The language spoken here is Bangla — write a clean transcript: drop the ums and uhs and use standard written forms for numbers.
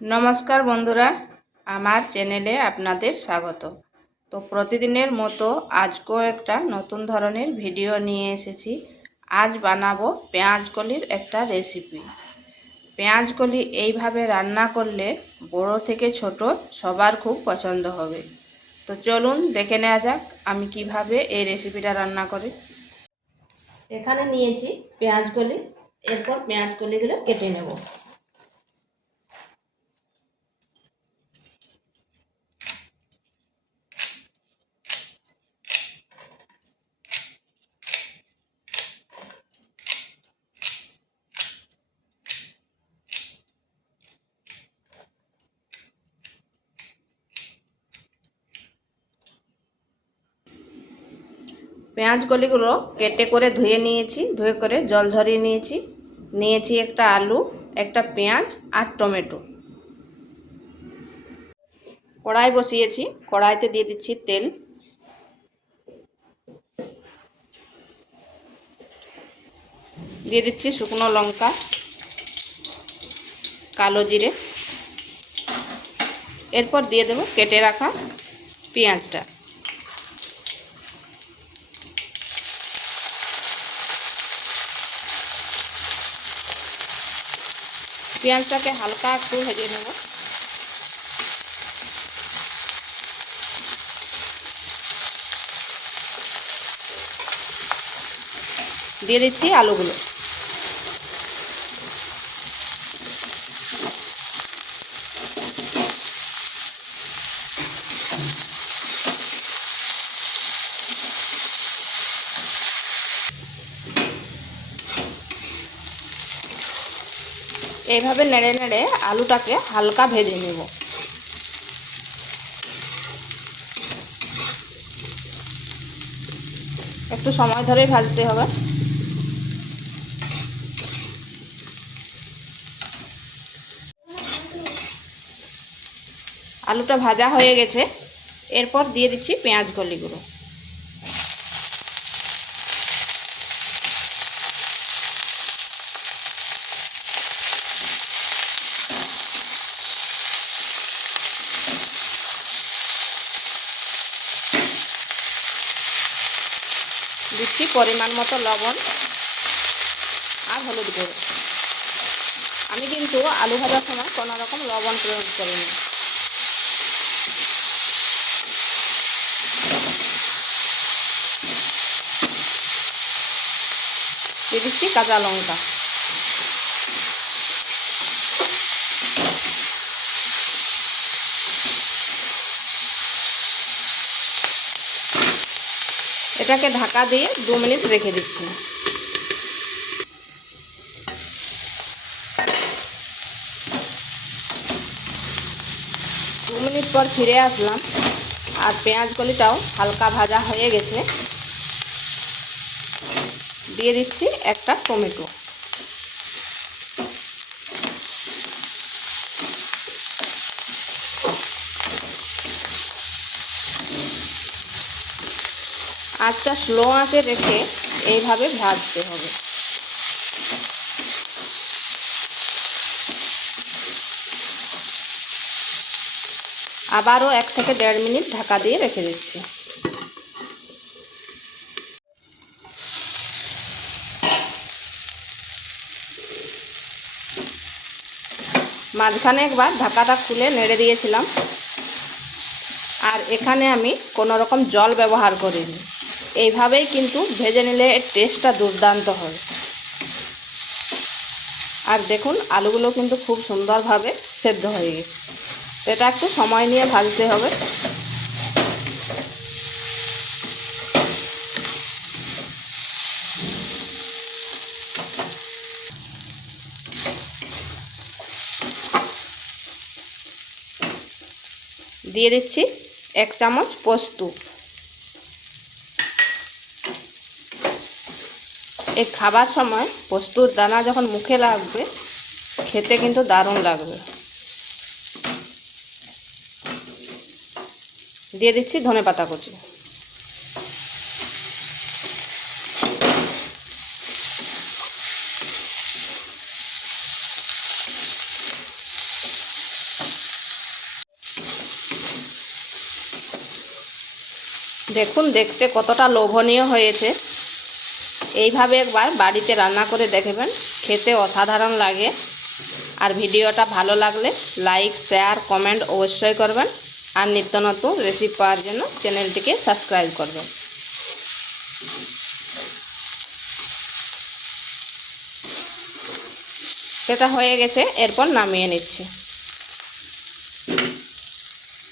নমস্কার বন্ধুরা, আমার চ্যানেলে আপনাদের স্বাগত। তো প্রতিদিনের মতো আজকেও একটা নতুন ধরনের ভিডিও নিয়ে এসেছি। আজ বানাবো পেঁয়াজ কলির একটা রেসিপি। পেঁয়াজ কলি এইভাবে রান্না করলে বড় থেকে ছোট সবার খুব পছন্দ হবে। তো চলুন দেখে নেওয়া যাক আমি কিভাবে এই রেসিপিটা রান্না করি। এখানে নিয়েছি পেঁয়াজ কলি, এরপর পেঁয়াজ কলিগুলো কেটে নেব। পেঁয়াজ কলিগুলো কেটে করে ধুয়ে নিয়েছি, ধুয়ে করে জল ঝরিয়ে নিয়েছি। নিয়েছি একটা আলু, একটা পেঁয়াজ আর টমেটো। কড়াই বসিয়েছি, কড়াইতে দিয়ে দিচ্ছি তেল। দিয়ে দিচ্ছি শুকনো লঙ্কা, কালো জিরে। এরপর দিয়ে দেব কেটে রাখা পেঁয়াজটা। পেঁয়াজটাকে হালকা একটু ভেজে নেব। দিয়ে দিচ্ছি আলুগুলো। এইভাবে নেড়ে নেড়ে আলুটাকে হালকা ভেজে নেব। একটু সময় ধরে ভাজতে হবে। আলুটা ভাজা হয়ে গেছে, এরপর দিয়ে দিচ্ছি পেঁয়াজ কলিগুলো। দিচ্ছি পরিমাণ মতো লবণ আর হলুদ গুঁড়ো। আমি কিন্তু আলু ভাজার সময় কোনো রকম লবণ প্রয়োগ করিনি। দিয়ে দিচ্ছি কাঁচা লঙ্কা। এটাকে ঢাকা দিয়ে 2 মিনিট রেখে দিচ্ছি। দু মিনিট পর ফিরে আসলাম, আর পেঁয়াজ কলিটাও হালকা ভাজা হয়ে গেছে। দিয়ে দিচ্ছি একটা টমেটো। আঁচটা স্লো আঁচে রেখে এইভাবে ভাজতে হবে। আবারও 1 থেকে 1.5 মিনিট ঢাকা দিয়ে রেখে দিচ্ছি। মাঝখানে একবার ঢাকাটা খুলে নেড়ে দিয়েছিলাম। আর এখানে আমি কোনো রকম জল ব্যবহার করিনি। এইভাবেই কিন্তু ভেজে নিলে এর টেস্টটা দুর্দান্ত হয়। আর দেখুন আলুগুলো কিন্তু খুব সুন্দরভাবে সেদ্ধ হয়ে গেছে। এটা একটু সময় নিয়ে ভাজতে হবে। দিয়ে দিচ্ছি 1 চামচ পোস্ত। এই খাবার সময় পোস্তর দানা যখন মুখে লাগবে, খেতে কিন্তু দারুণ লাগবে। দিয়ে দিচ্ছি ধনেপাতা কুচি। দেখুন দেখতে কতটা লোভনীয় হয়েছে। এইভাবে একবার বাড়িতে রান্না করে দেখবেন, খেতে অসাধারণ লাগে। আর ভিডিওটা ভালো লাগলে লাইক, শেয়ার, কমেন্ট অবশ্যই করবেন। আর নিত্য নতুন রেসিপি পাওয়ার জন্য চ্যানেলটিকে সাবস্ক্রাইব করবেন। সেটা হয়ে গেছে, এরপর নামিয়ে নিচ্ছি।